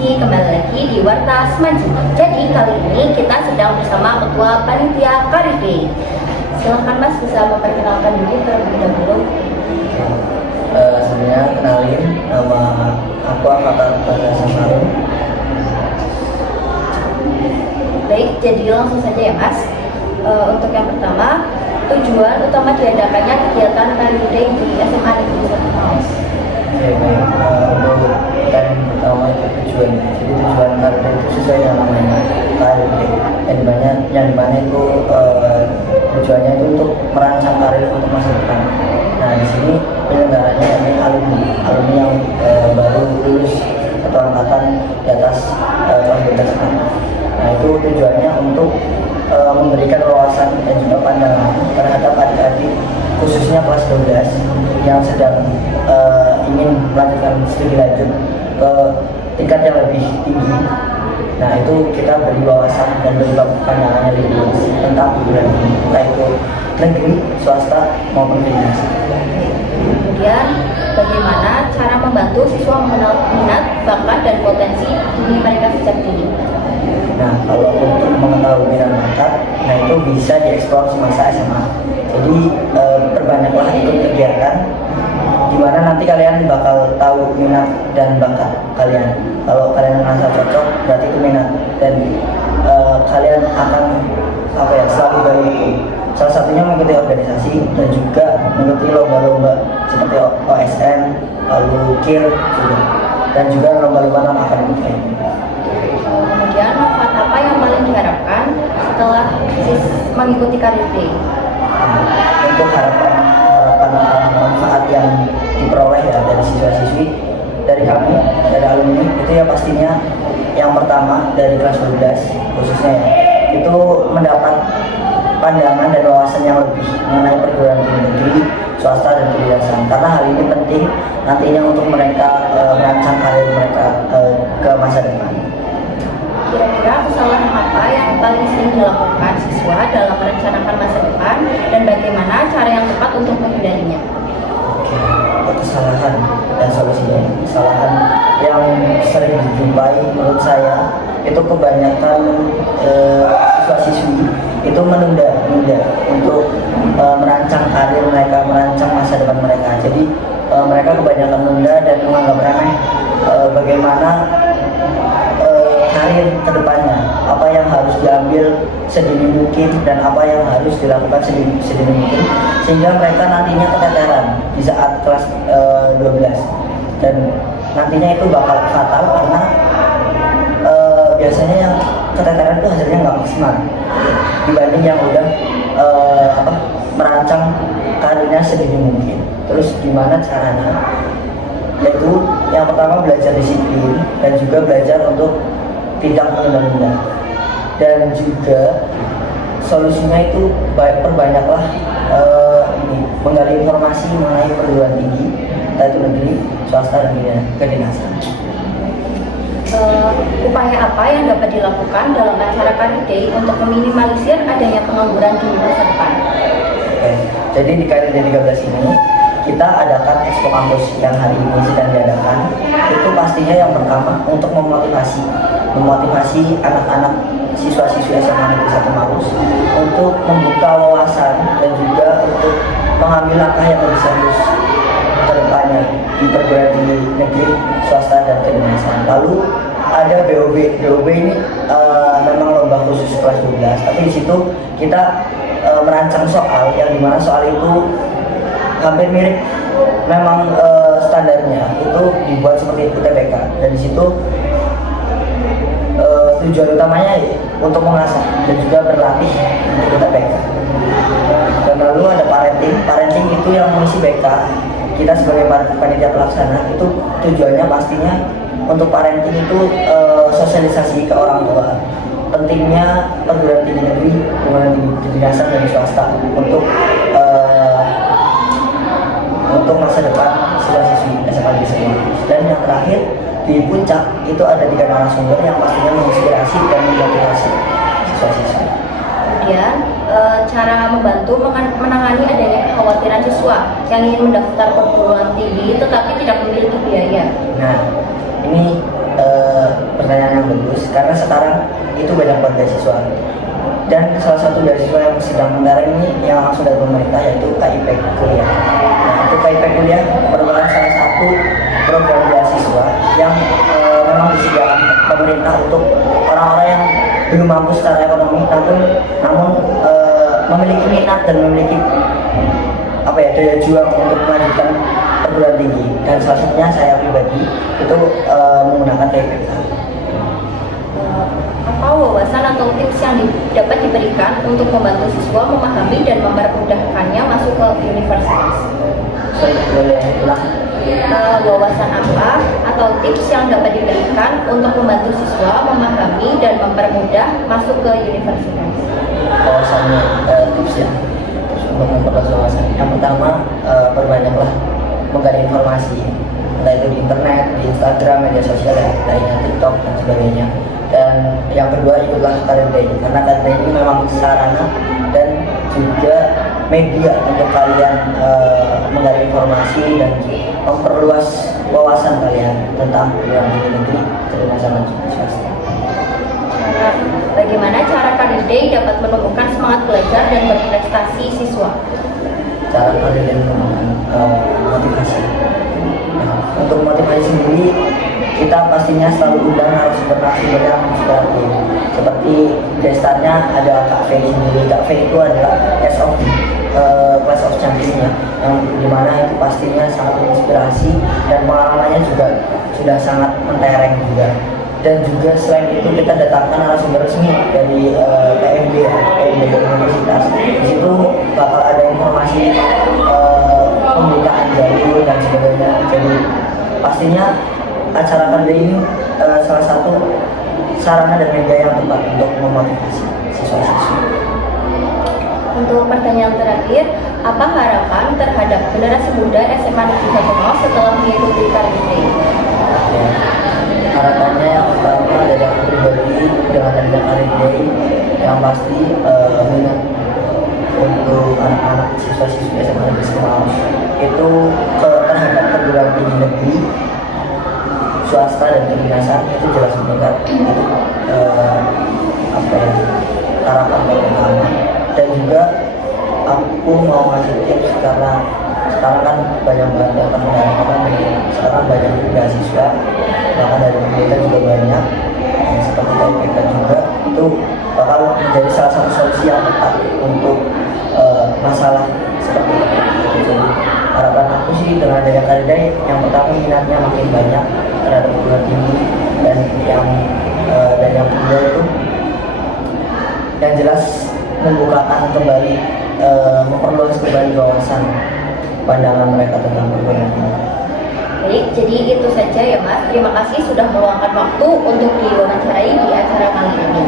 kembali lagi di Warta Semaju. Jadi kali ini kita sedang bersama Ketua Panitia Career Day. Silahkan Mas, bisa memperkenalkan diri terlebih dahulu. Sebenarnya kenalin, nama aku Avatar Samaru. Baik, jadi langsung saja ya Mas. Untuk yang pertama, tujuan utama diadakannya kegiatan Career Day di SMA Negeri 1 Maus. Oke, baik. Untuk pertanyaan pertama itu tujuan. Jadi tujuan Career Day itu sesuai dengan namanya Career Day. Yang dimana itu tujuannya itu untuk merancang karir untuk masa depan. Nah, di sini penyelenggaranya ini alumni yang baru lulus atau angkatan di atas kelas 12 tahun. Nah, itu tujuannya untuk memberikan wawasan dan juga pandangan terhadap adik-adik khususnya kelas 12 yang sedang ingin melanjutkan studi lanjut ke tingkat yang lebih tinggi. Nah, itu kita beri wawasan dan beri pandangannya lebih luas tentang perguruan tinggi, entah itu negeri, swasta maupun kedinasan. Kemudian, bagaimana cara membantu siswa mengenal minat, bakat, dan potensi diri mereka sejak dini? Nah, kalau untuk mengetahui minat bakat, nah itu bisa dieksplor semasa SMA. Jadi perbanyaklah ikut kegiatan, di mana nanti kalian bakal tahu minat dan bakat kalian. Kalau kalian merasa cocok, berarti itu minat, dan kalian akan selalu berikut. Salah satunya mengikuti organisasi dan juga mengikuti lomba-lomba seperti OSN, lalu KIR juga, dan juga lomba-lomba non akademik lainnya. Kemudian, manfaat apa yang paling diharapkan setelah mengikuti Career Day? Untuk harapan manfaat yang diperoleh ya dari siswa-siswi, dari kami, dari alumni, itu ya pastinya yang pertama dari kelas 12 khususnya ya, itu mendapat pandangan dan wawasan yang lebih mengenai perguruan tinggi negeri, swasta dan kedinasan. Karena hal ini penting nantinya untuk mereka merancang karir mereka ke masa depan. Kira-kira kesalahan apa yang paling sering dilakukan siswa dalam merencanakan masa depan dan bagaimana cara yang tepat untuk menghindarinya? Oke, kesalahan dan solusinya. Kesalahan yang sering dijumpai menurut saya itu kebanyakan siswa-siswi itu menunda untuk merancang karir mereka, merancang masa depan mereka. Jadi mereka kebanyakan menunda dan menganggap remeh bagaimana karir kedepannya, apa yang harus diambil sedini mungkin dan apa yang harus dilakukan sedini mungkin, sehingga mereka nantinya keteteran di saat kelas 12 dan nantinya itu bakal fatal karena biasanya yang keteteran itu hasilnya nggak maksimal dibanding yang udah merancang karirnya sedini mungkin. Terus gimana caranya? Yaitu yang pertama belajar disiplin dan juga belajar untuk tidak menunda-nunda, dan juga solusinya itu perbanyaklah menggali informasi mengenai perguruan tinggi, entah itu negeri, swasta dan kedinasan. Upaya apa yang dapat dilakukan dalam acara Career Day untuk meminimalisir adanya pengangguran di masa depan? Oke, jadi di Career Day 13 ini kita adakan Expo Kampus yang hari ini sedang diadakan. Itu pastinya yang pertama untuk memotivasi anak-anak siswa-siswi SMA Negeri 1 Maus untuk membuka wawasan dan juga untuk mengambil langkah yang lebih serius ke depannya di perguruan tinggi negeri, swasta dan kedinasan. Lalu ada BOB ini memang lomba khusus kelas 12, tapi di situ kita merancang soal yang dimana soal itu hampir mirip, memang standarnya itu dibuat seperti UTBK, dan di situ tujuan utamanya untuk mengasah dan juga berlatih untuk UTBK. Dan lalu ada parenting itu yang mengisi BK. Kita sebagai panitia pelaksana itu tujuannya pastinya untuk parenting itu sosialisasi ke orang tua pentingnya perguruan tinggi negeri, perguruan tinggi kedinasan dan swasta untuk masa depan siswa-siswi SMA Negeri 1 Maus. Dan yang terakhir di puncak itu ada 3 narasumber yang pastinya menginspirasi dan memotivasi siswa-siswi. Kemudian cara membantu menangani adanya kekhawatiran siswa yang ingin mendaftar perguruan tinggi tetapi tidak memiliki biaya. Nah, ini pertanyaan yang bagus karena sekarang itu banyak banget beasiswa dan salah satu beasiswa yang sedang mendarat ini yang langsung dari pemerintah yaitu KIP Kuliah. Nah, itu KIP Kuliah merupakan salah satu program beasiswa yang memang disediakan pemerintah untuk orang-orang yang belum mampu secara ekonomi namun memiliki minat dan memiliki daya juang untuk melanjutkan perguruan tinggi, dan salah satunya saya pribadi itu menggunakan TPK. Apa wawasan atau tips yang dapat diberikan untuk membantu siswa memahami dan mempermudahkannya masuk ke universitas? Boleh ulang? Wawasan apa atau tips yang dapat diberikan untuk membantu siswa memahami dan mempermudah masuk ke universitas? Wawasannya, tips ya untuk memperluas wawasan. Yang pertama, perbanyaklah menggali informasi, entah itu di internet, di Instagram, media sosial ya, lainnya TikTok dan sebagainya. Dan yang kedua, ikutlah Career Day, karena Career Day ini memang sarana dan juga media untuk kalian menggali informasi dan memperluas wawasan kalian tentang perguruan tinggi negeri terutama sama swasta. Bagaimana cara Career Day dapat menumbuhkan semangat belajar dan berprestasi siswa? Cara Career Day menumbuhkan motivasi. Nah, untuk motivasi sendiri kita pastinya selalu undang narasumber yang inspiratif. Seperti gestarnya ada Kak Fei sendiri. Kak Fei itu adalah Class of Champion ya, yang dimana itu pastinya sangat menginspirasi dan pengalamannya juga sudah sangat mentereng juga. Dan juga selain itu kita datangkan narasumber resmi dari PMB Universitas. Di situ bakal ada informasi pembukaan jalur dan sebagainya. Jadi pastinya acara kerja ini salah satu sarana dan media yang tepat untuk memotivasi siswa-siswa. Untuk pertanyaan terakhir, apa harapan terhadap generasi muda SMA Negeri 1 setelah mengikuti Career Day? Ya, harapannya yang pertama dari aku pribadi dengan adanya Career Day yang pasti minat untuk anak-anak siswa-siswi SMA Negeri 1 itu terhadap perguruan tinggi negeri, swasta dan kedinasan itu jelas meningkat. Harapan pertama. Dan juga aku mau ngasih tips karena sekarang kan banyak banget yang terkenal sekarang banyak beasiswa bahkan dari pemerintah juga banyak seperti KPK juga itu bakal menjadi salah satu solusi yang tepat untuk masalah seperti itu. Jadi harapan aku sih dengan adanya Career Day yang pertama minatnya makin banyak terhadap perguruan tinggi dan yang kedua itu yang jelas membukakan kembali, memperluas kembali wawasan pandangan mereka tentang perguruan tinggi. Baik, jadi itu saja ya Mas. Terima kasih sudah meluangkan waktu untuk diwawancarai di acara kali ini.